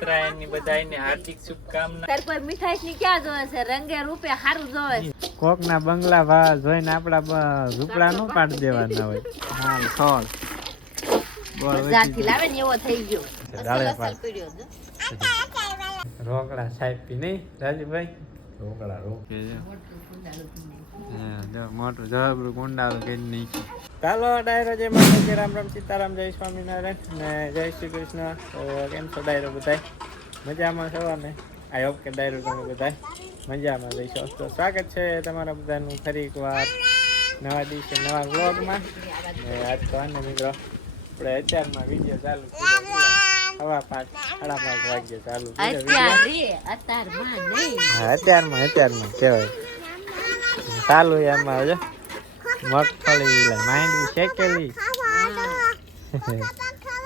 ઉત્તરાયણની બધાયને હાર્દિક શુભકામના. તાર કોઈ મીઠાઈ ની ક્યાં જોવે છે? રંગે રૂપે હારું જોવે. કોક ના બંગલા ભાવ જોઈને આપડા ઝૂપડા નો પાડી દેવાના હોય. હાલ છોડ બજારથી લાવે ને એવો થઈ ગયો. ડાળે પાડ રોકડા સાહેબ પી નહીં રાજુભાઈ રોકડા રોક જો મોટું જબરું ગુંડાળું કરી નાખ્યું. ચાલો ડાયરો જય માતાજી, રામ રામ સીતારામ, જય સ્વામિનારાયણ ને જય શ્રી કૃષ્ણ. તો કેમ છો ડાયરો બધાય? મજામાં છો ને? આઈ હોપ કે ડાયરો તમે બધાય મજામાં રહીશો. તો સ્વાગત છે તમારા બધાનું ફરી એકવાર નવા દિવસે નવા વ્લોગમાં. ને આજ તો આને મિત્રો આપણે અત્યારમાં વિડીયો ચાલુ કર્યો. 5:30 વાગે ચાલુ અત્યારમાં કહેવાય ચાલુ. એમાં જો મગફળી માંડવી શેકેલી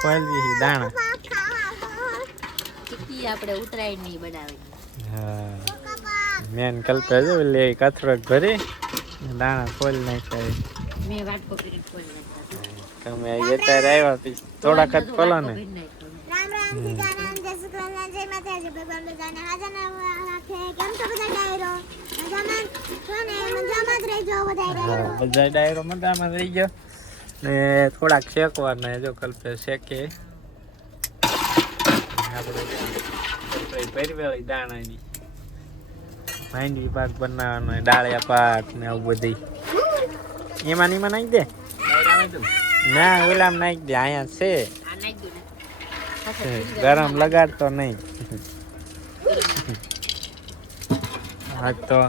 કોલવી દાણા આપણે ઉતરાયણ ની બનાવી. હા મેન કલ્પે જો લે કથરોટ ભરી દાણા ફોલ નાખ્યા. મેં વાટ પકડી ફોલ નાખ્યા. તમે અત્યારે આવ્યા પછી થોડાક જ ફોલો ને. રામ રામ સીતારામ, જય શ્રી કૃષ્ણ, જય માતાજી. ભગવાન બધાને હાજર રાખે. કેમ છો બધા ડાયરો? મજામાં છો ને? મજામાં જ રહેજો બધા ડાયરો. બધા ડાયરો મજામાં રહી ગયો ને થોડાક શેકવાના. જો કલ્પે શેકે આપણે ભરવેલી દાણાની માંડવી પાક બનાવવાનો, ડાળિયા પાક ને આવું બધી એમાં ને એમાં નાખી દે. ના ઓલામ નાખી દે, અહીંયા છે ગરમ લગાડતો નહીં. હા તો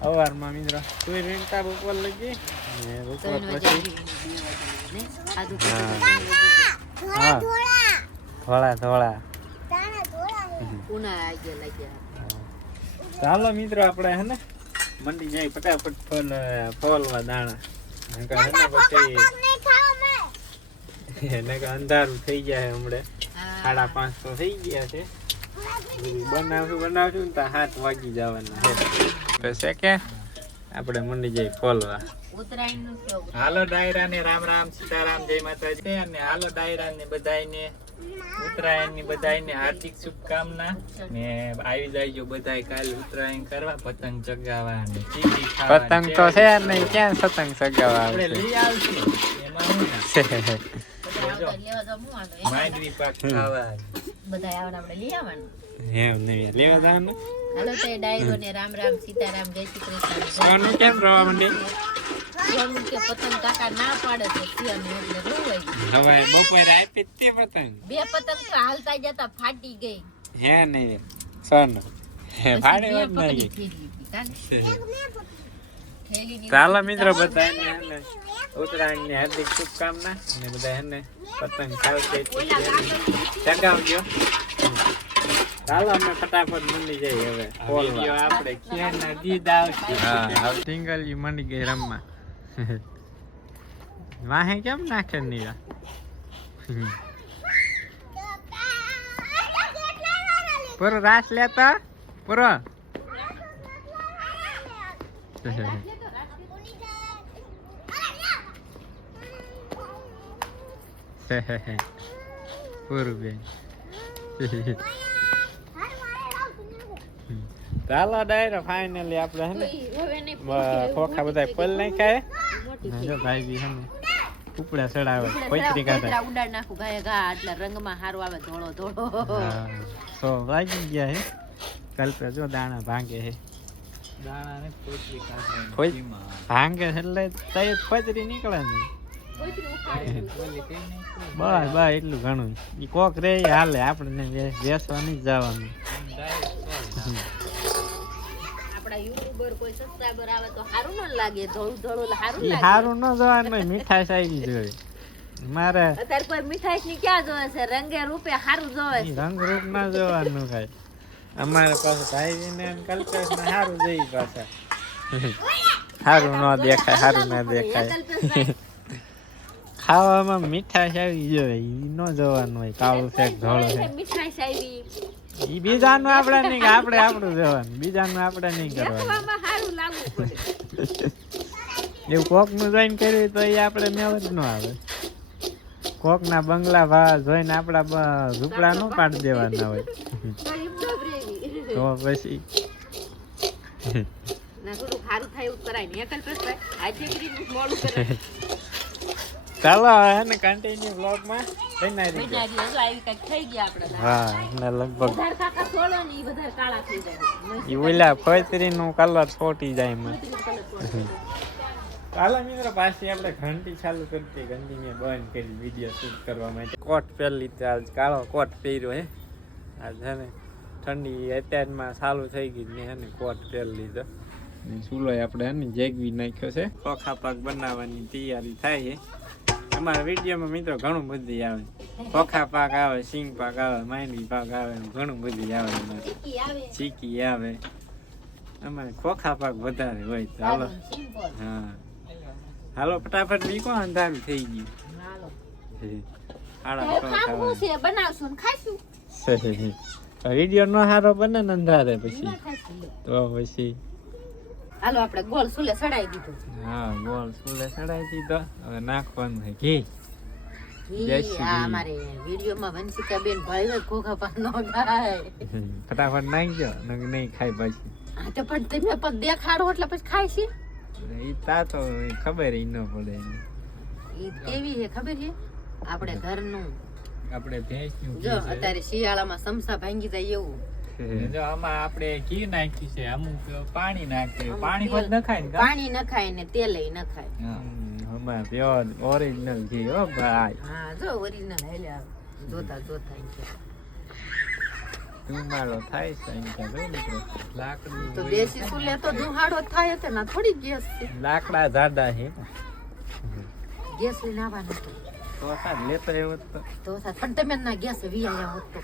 સવારમાં મિત્રો તું રીંગતા બપોર લગી ને બપોર પછી હા થોડા ચાલો મિત્રો આપણે હે ને મંડી જાય ફટાફટ ફોલવા દાણા. પછી અંધારું થઈ જાય હમણે 5:30 તો થઈ ગયા છે. બનાવશું ને તો 7 વાગી જવાના છે કે આપણે મંડી જાય ફોલવા. હાલો ડાયરા ને રામ રામ સીતારામ, જય માતાજી. અને હાલો ડાયરા ને બધાયને ઉત્તરાયણની બધાયને હાર્દિક શુભકામના. ને આવી જાયજો બધાય કાલે ઉત્તરાયણ કરવા, પતંગ ચગાવવા ને ચીકી ખાવા. પતંગ તો છે નહીં, ક્યાં પતંગ ચગાવવા આપણે લઈ આવશું. એમાં માંડવી પાક ખાવા બધા આપણે લઈ આવવાનું. એમ નહીં લેવા જવાનું. હાલો તો ડાયરો ને રામ રામ સીતારામ, જય શ્રી કૃષ્ણ. સોનું કેમ રવા માંડી? સોનું કે પતંગ કાકા ના પાડે છે સિયાને એટલે રોવાઈ. હવે બપોરે આપી જ તે પતંગ. 2 પતંગ તો હાલતા જતા ફાટી ગઈ. હે નહીં સોનું ફાડે વાત નહીં. ચાલો મિત્રો બધાને ઉત્તરાયણની હાર્દિક શુભકામના. અને બધા એને પતંગ ખાવશે ચગાવજો. ચાલો અમે ફટાફટ મંડી જઈએ હવે ફોલવા. આપણે ક્યાંના દીદ આવશે. હા સિંગલી મંડી ગઈ રમવા. વાહે કેમ નાખે નીરા? પૂરો રાસ લેતા પૂરો પૂરું બેન. ચાલો ડાયરો ફાઇનલી આપણે હે ને ખોખા બધા પલ નાખ્યા. જો ભાઈ બી હે ને ઉપડા ચડાવે પૈત્રી કાઢે ઉડાડ નાખું ગાય ગા એટલે રંગમાં હારું આવે ધોળો ધોળો. તો લાગી ગયા હે. કલ્પે જો દાણા ભાંગે હે. દાણા ને પોટલી કાઢે ભાંગે એટલે તઈ ફજરી નીકળે ને. બસ એટલું ઘણું. ઈ કોક રે હાલે, આપણે વેસવા નહીં જવાનું. આપડા યુટ્યુબર કોઈ સબસ્ક્રાઇબર આવે તો હારું ન લાગે? ધોળું ધોળું હારું લાગે. હારું ન જોવાનું, મીઠાઈ સાઈડી જોઈએ મારે. અત્યારે કોઈ મીઠાઈ ની ક્યાં જોવે છે? રંગે રૂપે હારું જોવે છે. રંગ રૂપ ના જોવાનું કઈ. અમારે પાસે ભાઈ ને કલ્પેશ ને હારું જોઈ પાછા. હારું ન દેખાય, હારું ના દેખાય. ખાવામાં મીઠાઈ આવી જોઈએ, ઈ ન જોવાનું હોય. કાળું છે ધોળું છે મીઠાઈ સાઈવી ઈ બીજાનું આપણે નહીં, આપણે આપણું જોવાનું. બીજાનું આપણે નહીં કરવાનું. હારું લાગવું પડે. એવું કોક નું જોઈન કર્યું તો એ આપણે મેળ જ ન આવે. કોકના બંગલા ભાવ જોઈને આપડા ઝૂંપડા નો પાડી દેવાના હોય તો પછી ના થોડું સારું થાય એવું કરાય ને એકલ પેસ ભાઈ આજે કરી મોડું કરે ચાલો હવે ને કન્ટિન્યુ બ્લોગ માં બનાવી મજા આવી હજુ આવી કઈક થઈ ગયા આપણે હા ને લગભગ વધારે કાકા છોડો ને ઈ વધારે કાળા થઈ જાય ઈ ઓલા ફોતરી નું કલર છોટી જાય મને ચાલો મિત્રો પાછી આપણે ઘંટી ચાલુ કરતી ઘંટી મેં બંધ કરી વિડીયો શૂટ કરવા માટે કોટ પહેરી આજ કાળો કોટ પહેર્યો હે આજ હે ને ઠંડી અત્યારમાં ચાલુ થઈ ગઈ ને હે ને કોટ પહેરી લીધો ને ચૂલો આપણે હે ને જેગવી નાખ્યો છે ચોખા પાક બનાવવાની તૈયારી થાય છે અમારા વિડીયોમાં મિત્રો ઘણું બધું આવે ચોખા પાક આવે સિંગ પાક આવે માંડવી પાક આવે ઘણું બધું આવે અમારે ચીકી આવે અમારે ખોખા પાક વધારે હોય તો હાલો હા હાલો ફટાફટ મીકો અંધારું થઈ ગયું વિડીયો નો સારો બને ને અંધારે પછી તો પછી હાલો આપણે ગોળ સુલે સડાઈ દીધો હા ગોળ સુલે સડાઈ દીધો હવે નાખવાનું છે ઘી અમારે વિડીયોમાં વંશિકા બેન ભાઈ ખોખા પાક નો ખાય ફટાફટ નાખજો નહીં ખાય પછી હા તો પણ તમે પણ દેખાડો એટલે પછી ખાય છે ઈ તા તો ખબર ઈ ન પડે ઈ કેવી છે ખબર છે આપણે ઘરનું આપણે ભેંસનું જો અત્યારે શિયાળામાં સમસા ભાંગી જાય એવું જો આમાં આપણે ઘી નાખ્યું છે અમુક પાણી નાખ્યું પાણી ખોદ ન ખાય ને પાણી ન ખાય ને તેલ ન ખાય હમણાં પ્યોર ઓરિજિનલ ઘી હો ભાઈ હા જો ઓરિજિનલ હેલ્યા જોતા જોતા ધુમાડો થાય છે એમ કે જો મિત્રો લાકડું તો દેશી ચૂલે તો ધુમાડો થાય છે ને થોડી ગેસ છે લાકડા જાડા છે ગેસ લઈને આવવાનું તો સાહેબ લેતો એવો તો પણ તમે ના ગેસ વિયા હોત તો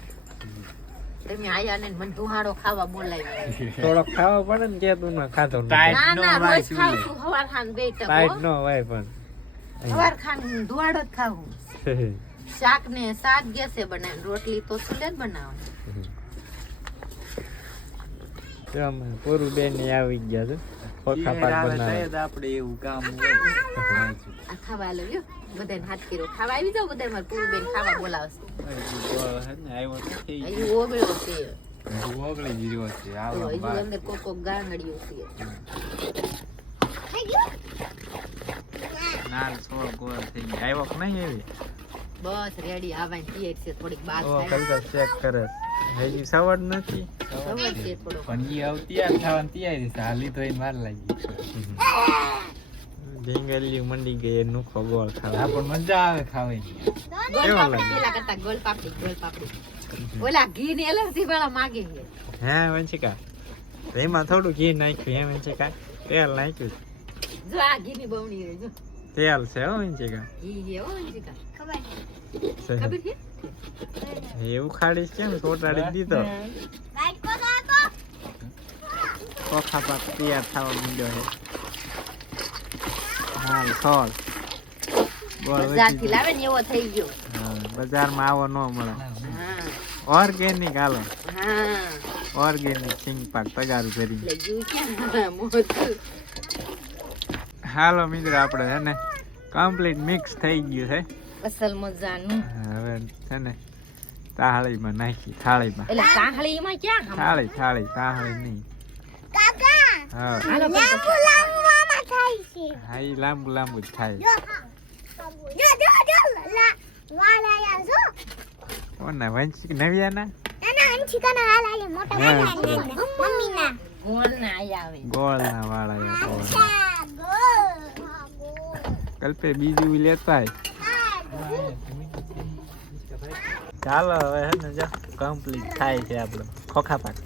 તમે આયા ને મને ધુમાડો ખાવા બોલાવી થોડો ખાવા પડે ને કે તું ના ખાતો ના ના રોજ ખાવ છું હવાર ખાન બે ટકો ટાઈટ નો હોય પણ હવાર ખાન ધુવાડો જ ખાવું શાક ને શાક ગેસે બનાવી રોટલી તો ચૂલે જ બનાવવાની પૂરું બેન આવી ગયા છે ખોખા પાક બનાવે આપણે એવું કામ આ ખાવા લ્યો બધાને હાથ કર્યો ખાવા આવી જાવ બધા મારે પૂરું બેન ખાવા બોલાવશે આવ્યો નથી હજી ઓગળ્યો છે ઓગળી જીરો છે તો હજી અંદર કોક ગાંગડ્યો છે નાલ છોડ ગોળ થઈ ગઈ આવ્યો કે નહીં એવી બસ રેડી આવવાની તૈયાર છે થોડીક બાદ ઓ કલકલ ચેક કરે હજી સવડ નથી ખબર છે થોડો પણ ઈ આવ તૈયાર થવાની તૈયારી છે હાલી તો એ માર લાગી ઢીંગલી મંડી ગઈ એનું ખગોળ ખાવા પણ મજા આવે ખાવાની કેવો લાગે પેલા કરતા ગોલ પાપડી ઓલા ઘી ની એલર્જી વાળા માગે છે હે વંશિકા એમાં થોડું ઘી નાખ્યું એમ વંશિકા તેલ નાખ્યું જો આ ઘી ની બવણી રે જો તેલ છે હો વંશિકા ઘી છે હો અંજિકા ખબર ખબર છે એવું ખાડીશ કેમ સોટાડી દીધો રાઈટ કો કાકો ચોખા પાક તૈયાર થવા માંડ્યો છે હાલ છોલ બજારથી લાવે ને એવો થઈ ગયો બજારમાં આવો ન મળે હા ઓર્ગેનિક હાલો હા ઓર્ગેનિક સિંગ પાક તગારું કરી લઈ ગયું ક્યાં મોતું હાલો મિત્રો આપણે છે ને કમ્પ્લીટ મિક્સ થઈ ગયું છે અસલ મજાનું હવે છે ને તાળીમાં નાખી થાળીમાં એટલે કાહળીમાં ક્યાં થાળી તાળી નહીં કાકા હા હાલો લાંબુ લાંબુ મામા થાય છે હા ઈ લાંબુ લાંબુ જ થાય જો વાલા યા જો કોના વંશિક નવિયાના નાના અંશિકાના હાલ આલે મોટા વાલા મમ્મીના ગોળ ના આવે ગોળના વાળા ગોળ ગોળ કલ્પે બીજું લેતા ચાલો હવે હે ને જો કમ્પ્લીટ થાય છે આપણો ખોખા પાક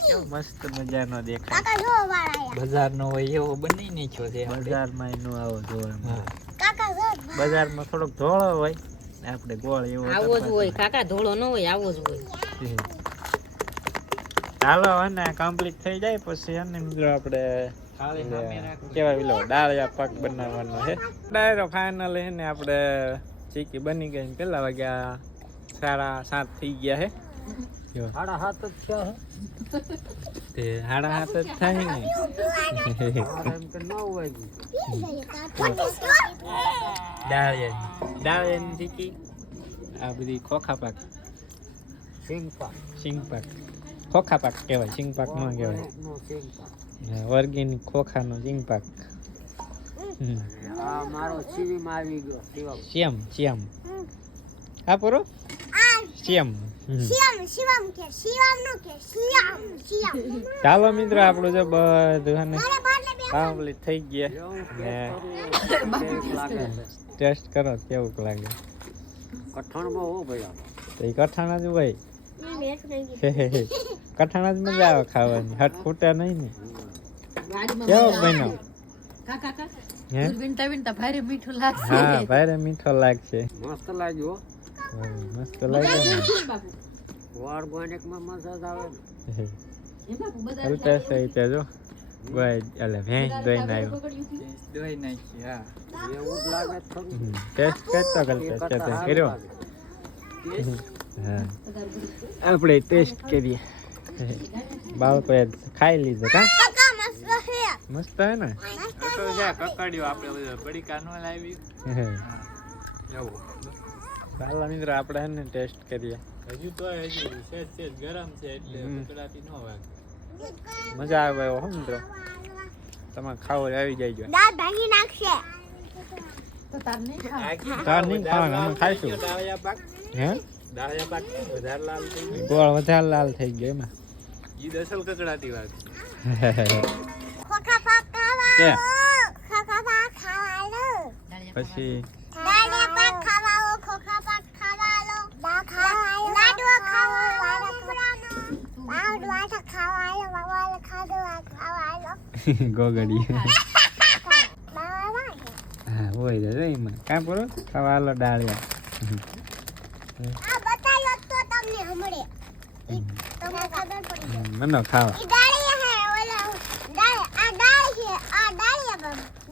કેવો મસ્ત મજાનો દેખાય કાકા જો વાળા બજારનો હોય એવો બની નાખ્યો છે બજારમાં એનો આવો જોવા કાકા જો બજારમાં થોડોક ધોળો હોય આપણે ગોળ એવો આવો જ હોય કાકા ધોળો ન હોય આવો જ હોય ચાલો અને કમ્પ્લીટ થઈ જાય પછી અને મિત્રો આપણે કેવાય વિલો ડાળિયા પાક બનાવવાનો છે ડાયરો ફાઇનલ છે ને આપણે ચીકી બની ગઈ પેલા વાગ્યા 7:30 થઈ ગયા છે જો સાડા હાથ જ થયા તે હાડા હાથ જ થાય ને એમ કે 9 વાગી દાળિયા ચીકી આ બધી ખોખા પાક સિંગ પાક ખોખા પાક કહેવાય સિંગ પાક ન કહેવાય ઓર્ગેનિક ખોખાનો સિંગ પાક આ મારો સીવીમાં આવી ગયો શ્યામ આ પૂરો શ્યામ ચાલો મિત્રો આપણું જો બધું ને કમ્પ્લીટ થઈ ગયા ને ટેસ્ટ કરો કેવું લાગે કઠણ બહુ ભાઈ તો એ કઠાણા જ હોય કઠાણા જ મજા આવે ખાવાની હટ ખૂટે નહીં ને કેવો બન્યો હે વિનતા વિનતા ભારે મીઠું લાગશે હા ભારે મીઠો લાગશે મસ્ત લાગ્યો મસ્ત લાગ્યો ને વાળ બોનેકમાં મસાજ આવે હલતા સહિત જો ભાઈ એટલે ભેંસ દોઈને આવ્યો દોઈ નાખી હા એવું જ લાગે થોડું ટેસ્ટ કરતો કર્યો હા આપણે ટેસ્ટ કરીએ બાળકોએ ખાઈ લીધો કા મસ્ત હે ને તો જા કકડ્યો આપણે બધો પડીકા નો લાવી જવું ચાલો મિત્રો આપણે એને ટેસ્ટ કરીએ હજુ તો સેજ ગરમ છે એટલે કકડાતી ન વાગે મજા આવે એવો હો મિત્રો તમારે ખાવો આવી જાય દાળ ભાંગી નાખશે તો તાર નહીં તાર નહીં ખાવાનું અમે ખાઈશું દાળિયા પાક હે દાળિયા પાક વધારે લાલ થઈ ગયો ગોળ વધારે લાલ થઈ ગયો એમાં ઈ દસલ કકડાતી વાગે ખોખા પાક કે ખોખા પાક ખાવાનો પછી દાળિયા પાક ખાવાનો ખોખા પાક ખાવાનો લાડુ ખાવાનો લાડુ ખાવાનો ખાવાનો ગોગડી હા હોય તો એમાં કાં પૂરો ખાવા હાલો ડાળિયા આ બતાયો તો તમને હમણે તમને ખબર પડી જાય મને ખાવા ઈ દાળિયા હે ઓલા દાળિયા આ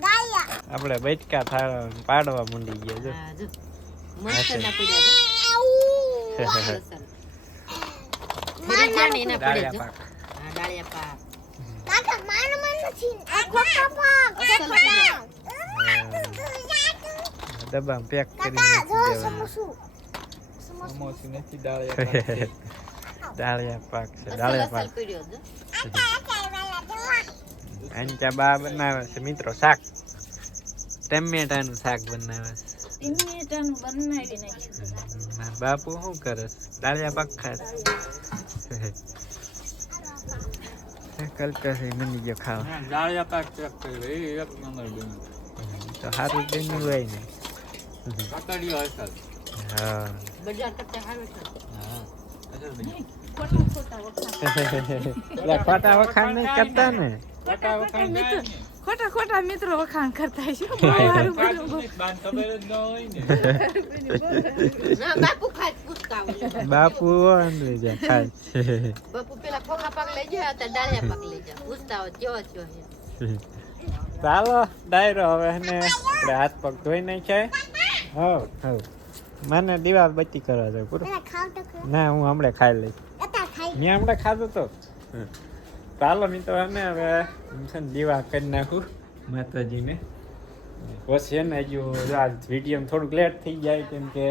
દાળિયા આપણે બચકા પાડવા માંડી ગયા જો હા જો મસ્ત ના પડ્યા એના પડે ડાળિયા જો પાક હા ડાળિયા પાક કાકા માન નથી આ ખોખા પાક ડબ્બામાં પેક કરી કાકા જો નાખી દેવાના. સમોસું સમોસી નથી દાળિયા ડાળિયા પાક છે ડાળિયા પાક પડ્યો જો અંચા બા બનાવે છે મિત્રો શાક ટમેટાનું શાક બનાવે છે ટમેટાનું બનાવી નાખ્યું મારા બાપુ શું કરે છે ડાળિયા પાક ખાય છે કલકા છે મની ગયો ખાવા દાળિયા પાક ચેક કર્યો એ એક નંબર બન્યો તો સારું બન્યું હોય ને કકડ્યો અસલ હા બજાર કરતા સારું છે હા અસલ બન્યો એટલે ખોટા વખાણ નહીં કરતા ને ખોટા વખાણ થાય ને. ખોટા મિત્રો વખાણ કરતા છે કાચું નથી, બાન ખબર જ ન હોય ને ના બાપુ ખાય પૂછતા હોય બાપુ અંદર જા ખાય બાપુ પેલા ખોખા પાક લઈ જાય તો ડાળિયા પાક લઈ જાય પૂછતા હોય કેવો થયો છે ચાલો ડાયરો હવે ને આપણે હાથ પગ ધોઈ નાખ્યા હવ મને દીવા બત્તી કરવા દે પૂરું પેલા ખાવ તો ખરો ના હું હમણાં ખાઈ લઈશ અતા ખાઈ મેં હમણાં ખાધું તો ચાલો મિત્રો ને હવે હું છે ને દીવા કરી નાખું માતાજીને પછી એને હજુ આ વિડીયો થોડુંક લેટ થઈ જાય કેમ કે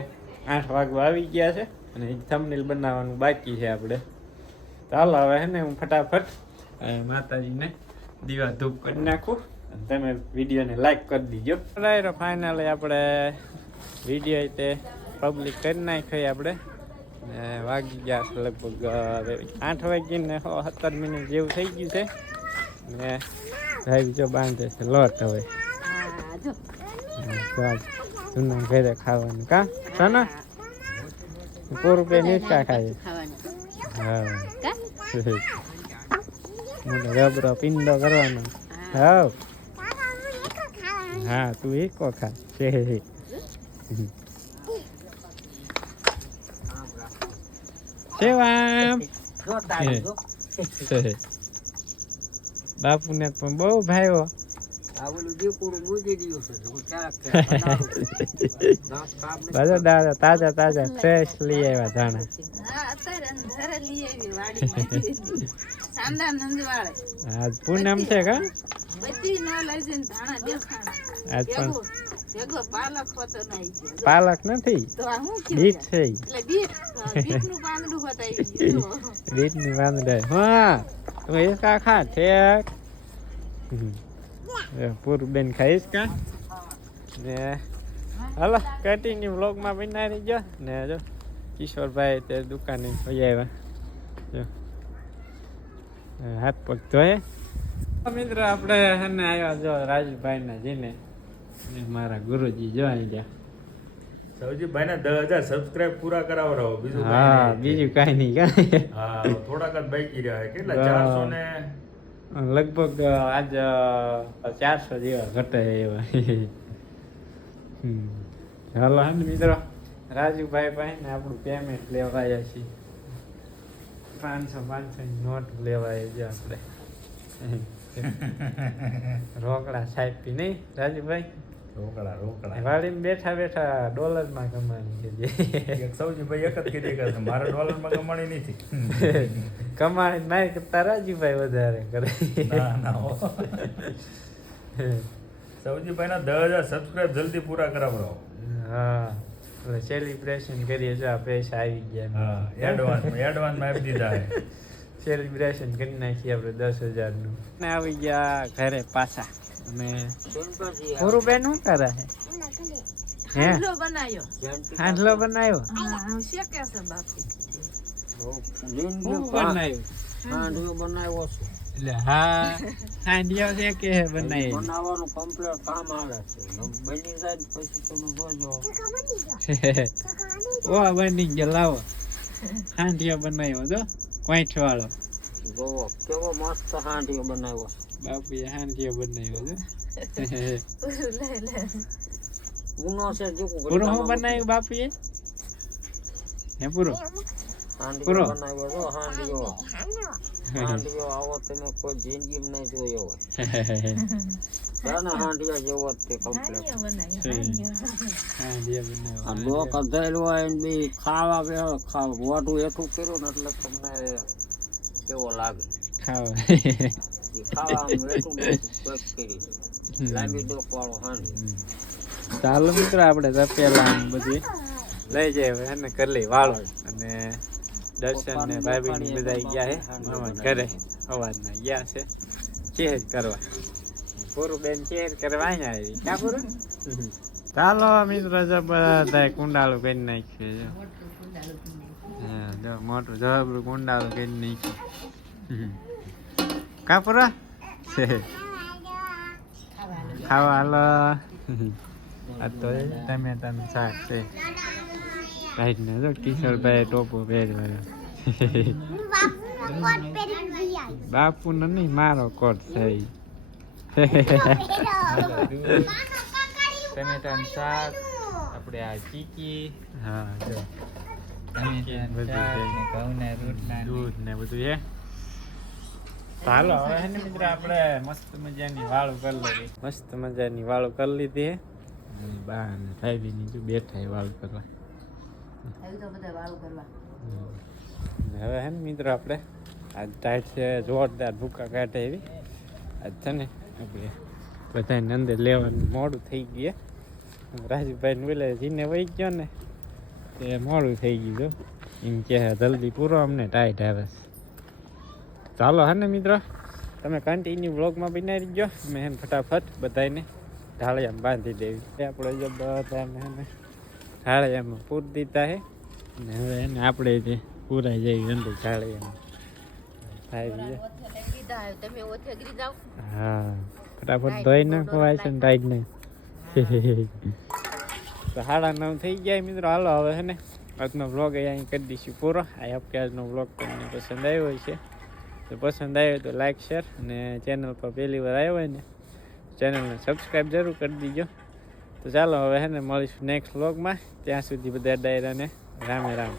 8 વાગવા આવી ગયા છે અને થંબનેલ બનાવવાનું બાકી છે આપણે ચાલો હવે હે ને હું ફટાફટ માતાજીને દીવા ધૂપ કરી નાખું અને તમે વિડીયોને લાઈક કરી દીજો ડાયરો ફાઇનલી આપણે વિડીયો તે પબ્લિક કરી નાખી આપણે ને વાગી ગયા છે લગભગ 8 વાગીને 17 મિનિટ જેવું થઈ ગયું છે ને ભાઈ બીજો બાંધે છે લોટ હવે હા જો સ્વાદ જૂના ઘરે ખાવાનું કા સોના પૂરું પે નીચા ખાય ખાવાનું હા કા મને રબરો પિંડો કરવાનો હા હા તું એકો ખા સેવામ બાપુને પણ બહુ ભાઈઓ આ ઓલું દીકુડું મૂકી દીધું છે હું ક્યાંક અડાડું. દાંત કાપ નથી બાજુ દાદા તાજા તાજા ફ્રેશ લઈ આવ્યા ધાણા. હા અત્યારે ઘરે લઈ આવી વાડીમાંથી સાંદા નંદવાળે આજ પૂનમ છે કા બધી ન લઈ જઈને ધાણા દેખાણા આજ પણ ભેગો પાલક હોતો નહીં છે પાલક નથી તો આ શું બીટ છે ઈ. એટલે બીટનું પાંદડું બતાવી દીધું બીટ ની વાંદડા હા તું એ કા ખા ઠેક પૂરું બેન ખાઈશ કા ને હાલો કન્ટિન્યુ વ્લોગમાં બનાવી ગયો ને જો કિશોરભાઈ તે દુકાને વહી આવ્યા જો હાથ પગ ધોયે મિત્ર આપણે હને આવ્યા જો રાજુભાઈ ના જીને ને મારા ગુરુજી જો અહીં ગયા સૌજીભાઈ ને 10,000 સબસ્ક્રાઇબ પૂરા કરાવરાવો બીજું કાંઈ હા નહીં. બીજું કાંઈ નહીં કાંઈ હા થોડાક જ બાકી રહ્યા છે. કેટલા 400 ને લગભગ આજ 400 જેવા ઘટે એવા હાલો હા ને મિત્રો રાજુભાઈ પાસે ને આપણું પેમેન્ટ લેવા આવ્યા છીએ 500 ની નોટ લેવા આવ્યા આપણે રોકડા સાહેબી નહીં રાજુભાઈ રોકડા વાડીમાં બેઠા બેઠા ડોલરમાં કમાણી છે જે સૌજીભાઈ એક જ કીધી કે મારા ડોલરમાં કમાણી નથી. કમાણી મારી કરતા રાજુભાઈ વધારે કરે ના ના હો. સૌજીભાઈ ના 10,000 સબસ્ક્રાઇબ જલ્દી પૂરા કરાવરાવો. હા એટલે સેલિબ્રેશન કરીએ જો આ પૈસા આવી ગયા હા એડવાન્સમાં આપી દીધા છે. સેલિબ્રેશન કરી નાખીએ આપણે 10,000 નું ને આવી ગયા ઘરે પાછા અને સોનપાજી પૂરું બેન શું કરે છે હે હાંડલો બનાવ્યો હાંડલો બનાવ્યો હા શેકે છે બાપી શું બનાવ્યું હાંડવો બનાવ્યો છે એટલે હા હાંડિયો છે કે બનાવી બનાવવાનું કમ્પ્લીટ કામ આવે છે બની જાય ને પછી તમે જોજો ઓ બની ગયો લાવો હાંડિયો બનાવ્યો જો કોઈઠ વાળો જોવો કેવો મસ્ત હાંડવો બનાવ્યો છે. બાપુએ હાંડિયો બનાવ્યો છે ઊનો છે જો પૂરો શું બનાવ્યું બાપુએ હે પૂરો હાંડવો પૂરો. બનાવ્યો જો હાંડવો આવો તમે કોઈ જિંદગીમાં નહીં જોયો હોય દાના હાંડિયા જેવો જ તે કમ્પ્લીટ હાંડિયો આ બનાવ્યો લોક અધેલું હોય ને બી ખાવા મોઢું એટલું કર્યું ને એટલે તમને કેવો લાગે ખાવા એ ખાવા આમ એટલું પેક કરી લાંબી ડોક વાળો હાંડી ચાલો મિત્રો આપણે તપેલા ને બધી લઈ જાય એને કરી લઈ વાળો અને દર્શન ને ભાભી ને બધા ગયા છે મામા ઘરે અવાજના ગયા છે ચેર કરવા પૂરું બેન ચેર કરવા અહીંયા આવી ક્યાં પૂરું ચાલો મિત્રો જો બધા કુંડાળું કરી નાખ્યું જો હા જો મોટું જબરું કુંડાળું કરી નાખ્યું કા પૂરા ખાવા હાલો આ તો ટમેટાનું શાક છે કાંઈ ને જો કિશોરભાઈ ટોપો પહેરવાનો બાપુ નો નહીં મારો કોટ છે ટમેટાનું શાક આપણે આ ચીકી હા જો ટમેટાનું શાક ને ઘઉંના રોટલા ને દૂધ ને બધું છે ચાલો હવે હે ને મિત્રો આપણે મસ્ત મજાની વાળું કરી લીધી મસ્ત મજાની વાળું કરી લીધી હે અને બા ને ભાઈ ની જો બેઠા હે વાળું કરવા તો બધા વાળું કરવા હવે હે ને મિત્રો આપણે આજ ટાઈટ છે જોરદાર ભૂકા કાઢે એવી આજ છે ને આપણે બધાને અંદર લેવાનું મોડું થઈ ગયું રાજુભાઈ ને બોલે જીને વહી ગયો ને તે મોડું થઈ ગયું જો એમ કે જલ્દી પૂરો અમને ટાઈટ આવે છે ચાલો હે ને મિત્રો તમે કન્ટિન્યુ વ્લોગમાં બનાવી ગયો મેં એને ફટાફટ બધાને ઢાળિયામાં બાંધી દેવી આપણે જો બધાને એને ઢાળિયામાં પૂરી દીધા છે ને હવે એને આપણે જે પૂરાઈ જાય અંદર ઢાળિયામાં થાય છે તમે ઓથે ગરી જાવ હા ફટાફટ ધોઈ નાખવાય છે ને ટાઈટ ને તો 9:30 થઈ ગયા મિત્રો હાલો હવે હે ને આજનો વ્લોગ અહીં કરી દઈશું પૂરો આઈ હોપ કે આજનો વ્લોગ તમને પસંદ આવ્યો હોય છે તો પસંદ આવ્યો તો લાઈક શેર અને ચેનલ પર પહેલી વાર આવ્યો હોય ને ચેનલને સબસ્ક્રાઈબ જરૂર કરી દીજો તો ચાલો હવે હે ને મળીશું નેક્સ્ટ વ્લોગમાં ત્યાં સુધી બધા ડાયરાને રામે રામ